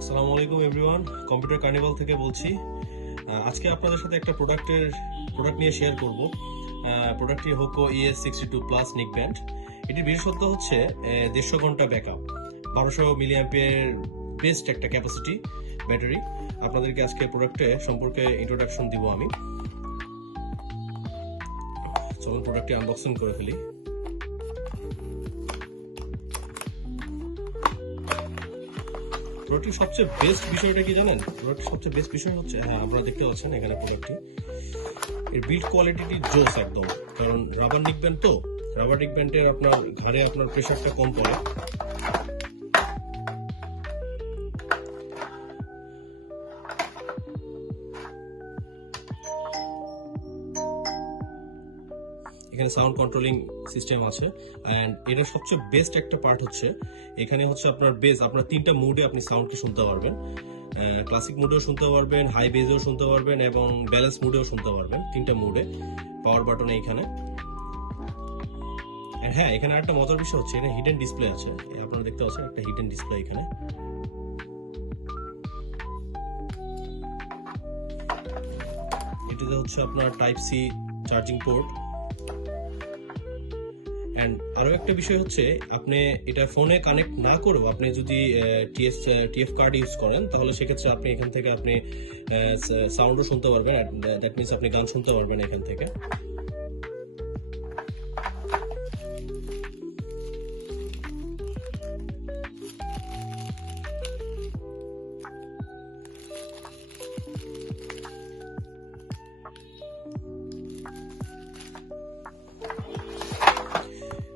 আসসালামু আলাইকুম everyone, computer carnival থেকে বলছি। আজকে আপনাদের সাথে একটা প্রোডাক্ট নিয়ে শেয়ার করব। প্রোডাক্টটি হোকো ES62+ নিক ব্যান্ড। এটির বিশেষত্ব হচ্ছে 150 ঘন্টা ব্যাকআপ, 1200 মিলি অ্যাম্পিয়ার বেস্ট একটা ক্যাপাসিটি ব্যাটারি। আপনাদেরকে আজকে প্রোডাক্টে সম্পর্কে ইন্ট্রোডাকশন দিব আমি। চলুন প্রোডাক্টটি আনবক্সিং করে ফেলি। প্রোডাক্টের সবচেয়ে বেস্ট বিষয়টা কি জানেন? প্রোডাক্টের সবচেয়ে বেস্ট বিষয় হচ্ছে, আপনারা দেখতে পাচ্ছেন এখানে প্রোডাক্টটি, এর বিল্ড কোয়ালিটিটি জোস একদম। কারণ রাবার নিক ব্যান্ড, তো রাবার নিক ব্যান্ডের আপনার ঘাড়ে আপনার প্রেশারটা কম পড়ে। এখানে সাউন্ড কন্ট্রোলিং সিস্টেম আছে। অ্যান্ড এটার সবচেয়ে বেস্ট একটা পার্ট হচ্ছে এখানে হচ্ছে আপনার বেস, আপনার 3টা মুডে আপনি সাউন্ডকে শুনতে পারবেন। ক্লাসিক মুডেও শুনতে পারবেন, হাই বেজেও শুনতে পারবেন এবং ব্যালেন্স মুডেও শুনতে পারবেন। 3টা মুডে পাওয়ার বাটনে এখানে। হ্যাঁ, এখানে একটা মজার বিষয় হচ্ছে এখানে হিডেন ডিসপ্লে আছে। আপনারা দেখতে পাচ্ছেন একটা হিডেন ডিসপ্লে এখানে। এটাতে হচ্ছে আপনার type C charging port. And আরও একটা বিষয় হচ্ছে, আপনি এটা ফোনে কানেক্ট না করেও আপনি যদি টিএফ কার্ড ইউজ করেন, তাহলে সেক্ষেত্রে আপনি এখান থেকে আপনি সাউন্ডও শুনতে পারবেন। দ্যাট মিনস আপনি গান শুনতে পারবেন এখান থেকে।